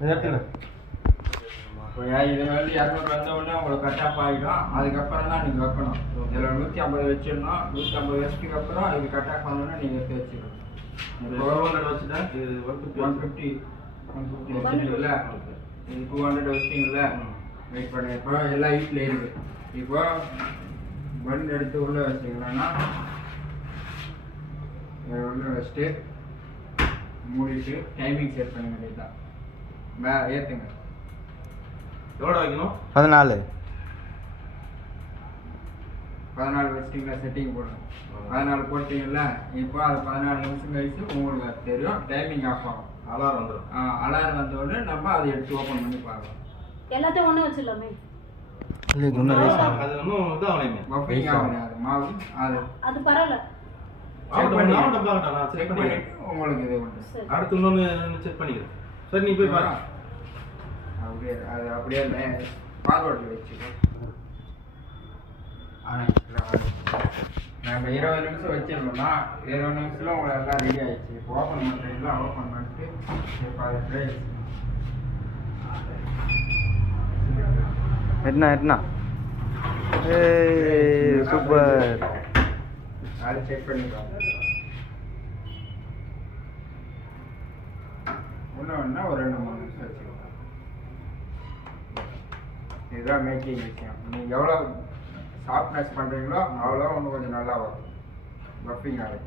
இது வந்து 200 வந்த உடனே உங்களுக்கு கட் ஆஃப் ஆகிடும். அதுக்கப்புறம் தான் நீங்கள் வைக்கணும். இதில் 150 வச்சிடணும். 150 வச்சதுக்கு அப்புறம் இது கட் ஆஃப் ஆனோன்னா நீங்கள் எடுத்து வச்சுக்கணும். 200 வச்சுட்டா இது 150 வச்சுட்டீங்கல்ல, இது 200 வச்சிட்டீங்கல்ல, வெயிட் பண்ணி இப்போ எல்லா வீட்டில் இருக்குது. இப்போ பன் எடுத்து உள்ளே வச்சிங்கன்னா உள்ளே வச்சுட்டு மூடிட்டு டைமிங் செட் பண்ண வேண்டியது தான். ஏற்றுங்க. எவ்வளோ வைக்கணும்? 14 வச்சிட்டிங்களா? செட்டிங் போடணும். 14 போட்டிங்கல்ல. இப்போ அது 14 நிமிஷம் கழிச்சு உங்களுக்கு அது தெரியும். டைமிங் ஆஃப் ஆகும். அலாரம் வந்துடும். அலாரம் வந்த உடனே நம்ம அதை எடுத்து ஓப்பன் பண்ணி பார்க்கலாம். எல்லாத்தையும் ஒன்று வச்சிடலாமே. இல்லை இன்னும் ரைஸ் அது ஒன்றும் இதாகலையுமே. பஃபிங் ஆகணும். அது மாவு அது பரவாயில்ல. செக் பண்ணிட்டு உங்களுக்கு இது உண்டு. அடுத்து இன்னொன்று செக் பண்ணிக்கிறேன். சரி நீ போய் பாரு. அப்படியே அது அப்படியே ஃபார்வர்டில் வச்சுக்கோ. நம்ம 20 நிமிஷம் வச்சிருந்தோம்னா 20 நிமிஷத்தில் உங்களுக்கு எல்லாம் ரெடி ஆயிடுச்சு. இப்போ ஓப்பன் பண்ணுறீங்களா? ஓப்பன் பண்ணிட்டு இப்போ அதை ட்ரை எட்னா சூப்பர். அதை செக் பண்ணிக்கலாம். ஒன்று ஒரு 2-3 நிமிஷம் வச்சுக்கலாம். இதுதான் மேக்கிங் விஷயம். நீங்கள் எவ்வளோ சாஃப்ட்னஸ் பண்ணுறீங்களோ அவ்வளோ இன்னும் கொஞ்சம் நல்லா வரும். பஃபிங் ஆகும்.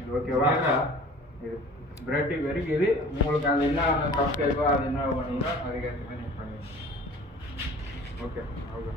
இது ஓகேவா? இது பிரெட்டு வரைக்கும் இது உங்களுக்கு அது என்ன கப் கேக்கோ அது என்ன பண்ணீங்களோ அதுக்கேற்ற மாதிரி நீங்கள் பண்ணுவீங்க. Okay okay.